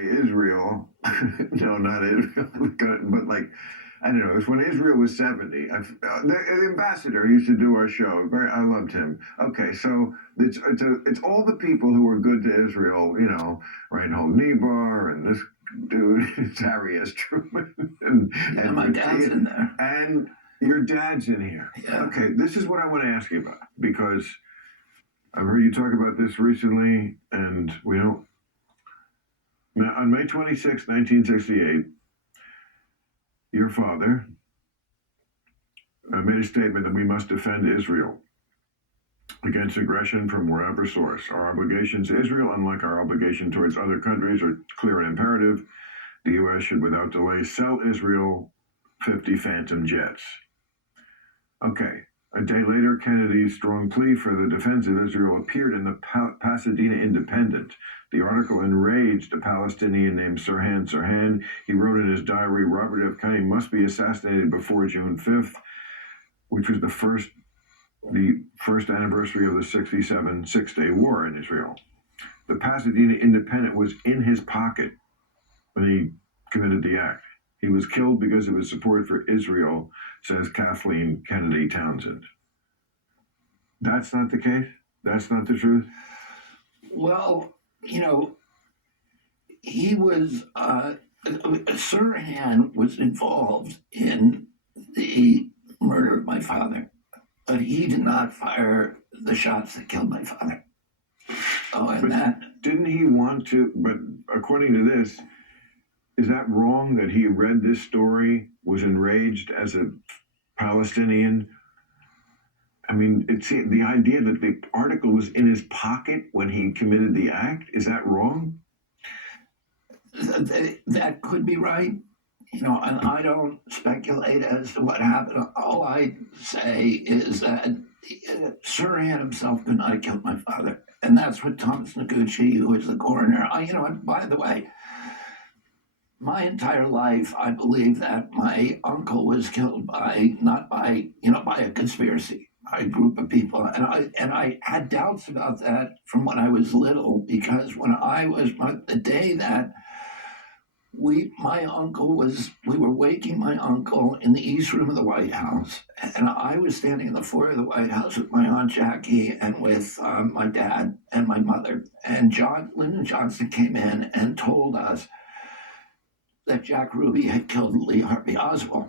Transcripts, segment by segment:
Israel, no, not Israel, but like, I don't know. It's when Israel was 70. The ambassador used to do our show. I loved him. Okay, so it's all the people who were good to Israel. Reinhold Niebuhr and this dude, it's Harry S. Truman, and my dad's in there, and your dad's in here. Yeah. Okay, this is what I want to ask you about because I've heard you talk about this recently, and we don't. Now, on May 26, 1968, your father made a statement that we must defend Israel against aggression from wherever source. Our obligation to Israel, unlike our obligation towards other countries, are clear and imperative. The U.S. should without delay sell Israel 50 Phantom jets. Okay. A day later, Kennedy's strong plea for the defense of Israel appeared in the Pasadena Independent. The article enraged a Palestinian named Sirhan Sirhan. He wrote in his diary, Robert F. Kennedy must be assassinated before June 5th, which was the first anniversary of the 67 Six-Day War in Israel. The Pasadena Independent was in his pocket when he committed the act. He was killed because of his support for Israel, says Kathleen Kennedy Townsend. That's not the case? That's not the truth? Well, he was, Sirhan was involved in the murder of my father, but he did not fire the shots that killed my father. Oh, and didn't he want to, but according to this, is that wrong that he read this story, was enraged as a Palestinian? I mean, it's the idea that the article was in his pocket when he committed the act. Is that wrong? That could be right. And I don't speculate as to what happened. All I say is that Sirhan himself could not have killed my father. And that's what Thomas Noguchi, who is the coroner, by the way, my entire life, I believe that my uncle was killed not by a conspiracy, by a group of people. And I had doubts about that from when I was little, because when the day that we were waking my uncle in the East Room of the White House, and I was standing in the foyer of the White House with my Aunt Jackie and with my dad and my mother. And Lyndon Johnson came in and told us that Jack Ruby had killed Lee Harvey Oswald.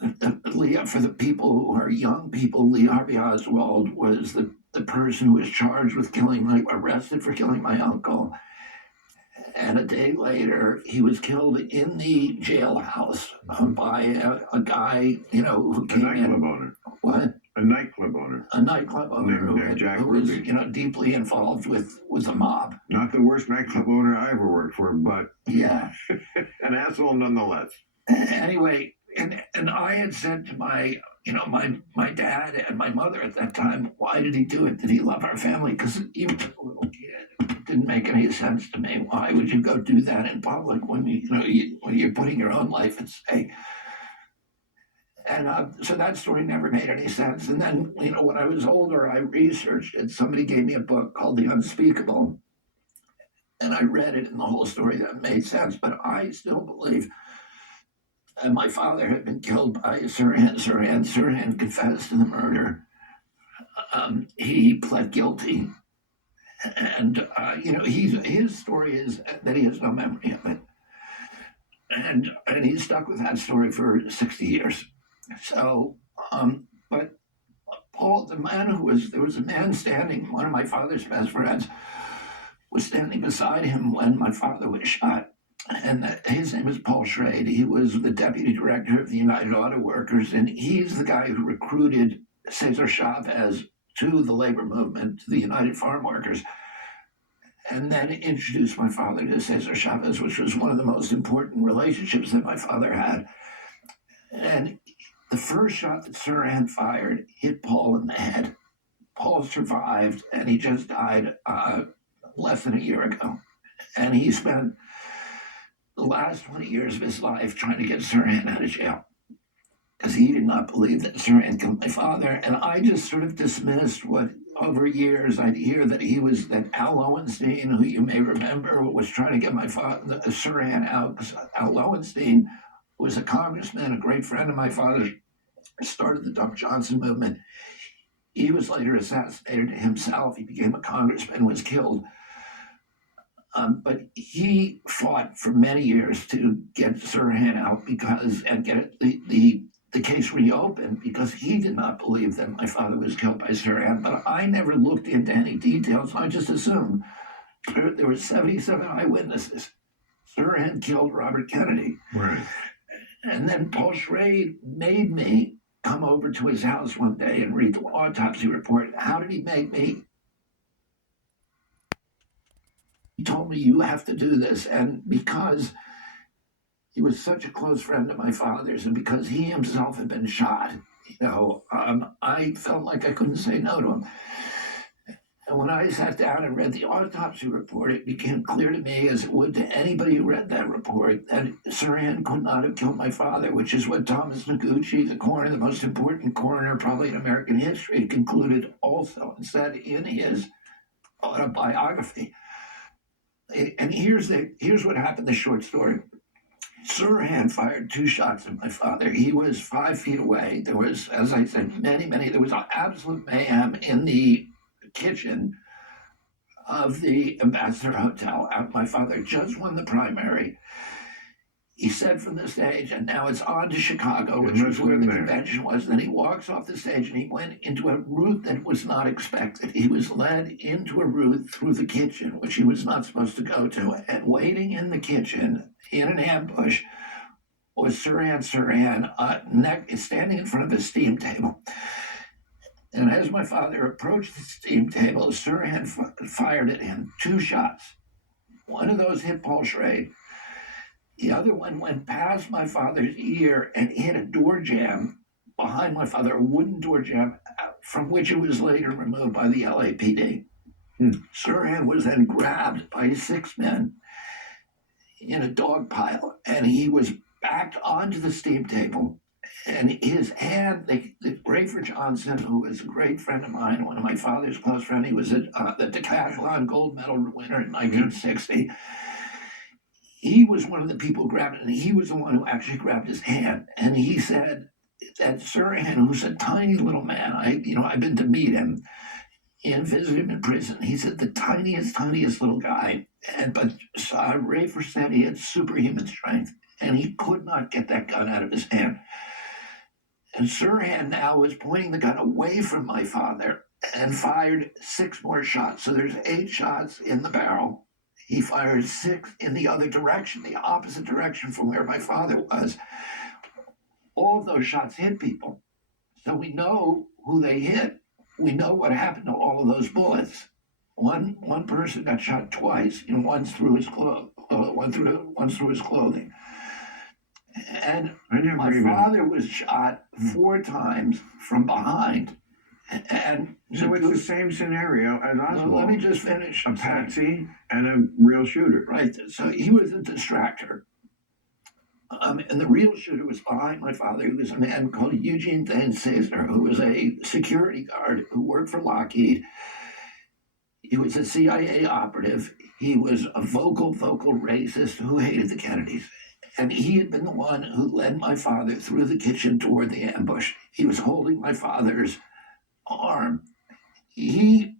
For the people who are young people, Lee Harvey Oswald was the person who was charged with arrested for killing my uncle. And a day later, he was killed in the jailhouse by a guy, who came in. A nightclub owner. What? A nightclub owner. A nightclub owner who was, deeply involved with the mob. Not the worst nightclub owner I ever worked for, but yeah, an asshole nonetheless. Anyway, and I had said to my dad and my mother at that time, why did he do it? Did he love our family? Because even as a little kid, it didn't make any sense to me. Why would you go do that in public when when you're putting your own life at stake? And so that story never made any sense. And then, when I was older, I researched it. Somebody gave me a book called The Unspeakable, and I read it, and the whole story that made sense. But I still believe. And my father had been killed by Sirhan. Sirhan confessed to the murder. He pled guilty. And, his story is that he has no memory of it. And he's stuck with that story for 60 years. So, but Paul, there was a man standing, one of my father's best friends, was standing beside him when my father was shot. And his name is Paul Schrade. He was the deputy director of the United Auto Workers, and he's the guy who recruited Cesar Chavez to the labor movement, to the United Farm Workers, and then introduced my father to Cesar Chavez, which was one of the most important relationships that my father had. And the first shot that Sirhan fired hit Paul in the head. Paul survived, and he just died less than a year ago. And he spent the last 20 years of his life trying to get Sirhan out of jail, because he did not believe that Sirhan killed my father. And I just sort of dismissed what over years, I'd hear that that Al Lowenstein, who you may remember, was trying to get my father, Sirhan out, because Al Lowenstein was a congressman, a great friend of my father's, started the Dump Johnson movement. He was later assassinated himself. He became a congressman, was killed. But he fought for many years to get Sirhan out and get the case reopened because he did not believe that my father was killed by Sirhan. But I never looked into any details. I just assumed there were 77 eyewitnesses. Sirhan killed Robert Kennedy. Right. And then Paul Schrade made me come over to his house one day and read the autopsy report. How did he make me? He told me, you have to do this. And because he was such a close friend of my father's, and because he himself had been shot, I felt like I couldn't say no to him. And when I sat down and read the autopsy report, it became clear to me, as it would to anybody who read that report, that Sirhan could not have killed my father, which is what Thomas Noguchi, the coroner, the most important coroner probably in American history, concluded also and said in his autobiography. And here's what happened, the short story. Sirhan fired 2 shots at my father. He was 5 feet away. There was, as I said, there was absolute mayhem in the kitchen of the Ambassador Hotel. My father just won the primary. He said from the stage, and now it's on to Chicago, which was where the convention was. Then he walks off the stage and he went into a route that was not expected. He was led into a route through the kitchen, which he was not supposed to go to. And waiting in the kitchen in an ambush was Sirhan standing in front of a steam table. And as my father approached the steam table, Sirhan fired at him 2 shots. One of those hit Paul Schrade. The other one went past my father's ear and hit a door jamb behind my father, a wooden door jamb, from which it was later removed by the LAPD. Sirhan was then grabbed by 6 men in a dog pile, and he was backed onto the steam table. And his hand, Rayford Johnson, who was a great friend of mine, one of my father's close friends, he was the decathlon gold medal winner in 1960. He was one of the people who grabbed it, and he was the one who actually grabbed his hand. And he said that Sirhan, who's a tiny little man, I've been to meet him and visit him in prison. He said the tiniest little guy. But Rayford said he had superhuman strength, and he could not get that gun out of his hand. And Sirhan now was pointing the gun away from my father and fired 6 more shots. So there's 8 shots in the barrel. He fired 6 in the other direction, the opposite direction from where my father was. All of those shots hit people. So we know who they hit. We know what happened to all of those bullets. One person got shot twice, once through his once through his clothing. And my father was shot 4 times from behind. And so it's the same scenario as Oswald. Well, let me just finish. A patsy and a real shooter. Right. So he was a distractor. And the real shooter was behind my father. He was a man called Eugene Thanes Cesar, who was a security guard who worked for Lockheed. He was a CIA operative. He was a vocal racist who hated the Kennedys. And he had been the one who led my father through the kitchen toward the ambush. He was holding my father's arm. He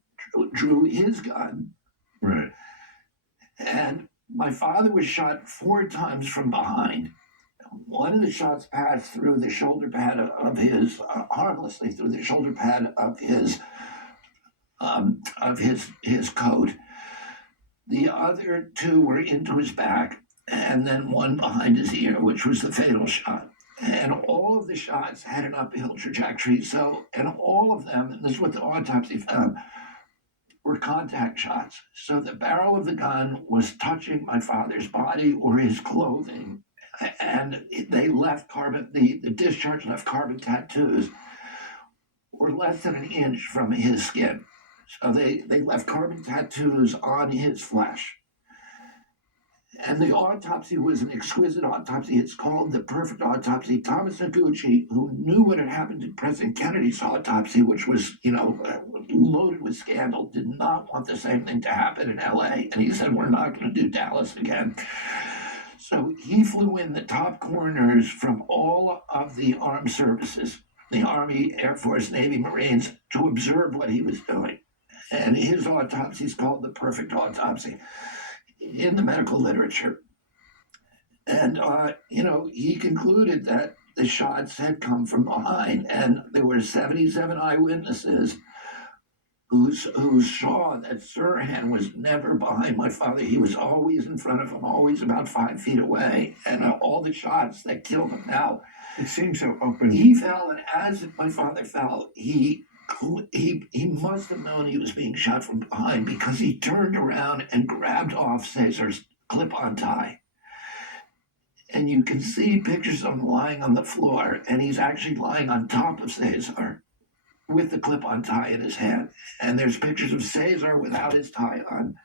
drew his gun. Right. And my father was shot 4 times from behind. One of the shots passed through the shoulder pad of his, harmlessly through the shoulder pad of his coat. The other 2 were into his back, and then one behind his ear, which was the fatal shot. And all of the shots had an uphill trajectory. And all of them, and this is what the autopsy found, were contact shots. So the barrel of the gun was touching my father's body or his clothing, and the discharge left carbon tattoos were less than an inch from his skin. So they left carbon tattoos on his flesh. And the autopsy was an exquisite autopsy. It's called the perfect autopsy. Thomas Noguchi, who knew what had happened to President Kennedy's autopsy, which was, loaded with scandal, did not want the same thing to happen in LA. And he said, we're not going to do Dallas again. So he flew in the top coroners from all of the armed services, the Army, Air Force, Navy, Marines, to observe what he was doing. And his autopsy is called the perfect autopsy in the medical literature. And, he concluded that the shots had come from behind. And there were 77 eyewitnesses who saw that Sirhan was never behind my father. He was always in front of him, always about 5 feet away. And all the shots that killed him. Now, It seems so open. he fell, and as my father fell, he must have known he was being shot from behind, because he turned around and grabbed off Cesar's clip-on tie. And you can see pictures of him lying on the floor, and he's actually lying on top of Cesar with the clip-on tie in his hand. And there's pictures of Cesar without his tie on.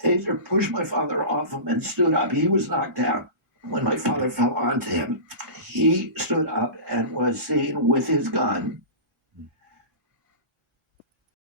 Cesar pushed my father off him and stood up. He was knocked down. When my father fell onto him, he stood up and was seen with his gun